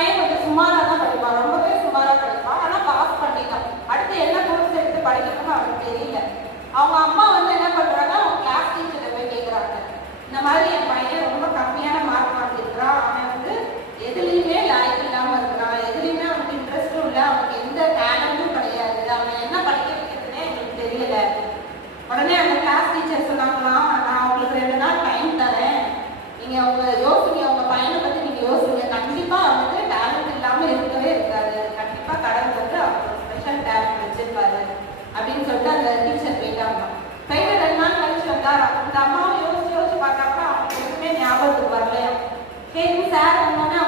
பையன் கொஞ்சம் சுமாராக தான் படிப்பான், ரொம்பவே சுமாராக படிப்பான். ஆனால் பாஸ் பண்ணிட்டான். அடுத்து என்ன கோர்ஸ் எடுத்து படிக்கணும்னு அவனுக்கு தெரியல. அவங்க அம்மா வந்து என்ன பண்ணுறாங்க, அவங்க கிளாஸ் டீச்சரை போய் கேட்குறாங்க, இந்த மாதிரி என் பையன் ரொம்ப கம்மியான மார்க் வாங்கியிருக்கிறான், அவன் வந்து எதுலேயுமே லாய்க்கு இல்லாமல் இருக்கிறான், எதுலேயுமே அவனுக்கு இன்ட்ரெஸ்ட்டும் இல்லை, அவனுக்கு எந்த டேலண்ட்டும் கிடையாது, அவன் என்ன படிக்க வைக்கிறதுனே எங்களுக்கு தெரியல. உடனே அந்த கிளாஸ் டீச்சர் சொன்னாங்களாம், நான் உங்களுக்கு 2 நாள் டைம் தரேன், நீங்கள் அவங்க யோசிங்க, அவங்க பையனை பற்றி நீங்கள் யோசிங்க, கண்டிப்பாக அவனுக்கு டேலண்ட் இல்லாமல் இருக்கவே இருக்காது, கண்டிப்பாக கடவுள் வந்து அவங்களுக்கு ஸ்பெஷல் டேலண்ட் வச்சிருப்பாரு அப்படின்னு சொல்லிட்டு அந்த டீச்சர் போயிட்டாங்க. போயிட்டு 2 நாள் கழிச்சு வந்தார். அந்த அம்மாவும் யோசிச்சு பார்த்தாங்கன்னா அவங்களுக்கு எதுவுமே ஞாபகத்துக்கு வரலையா. கேள்வி சார் வந்தோடனே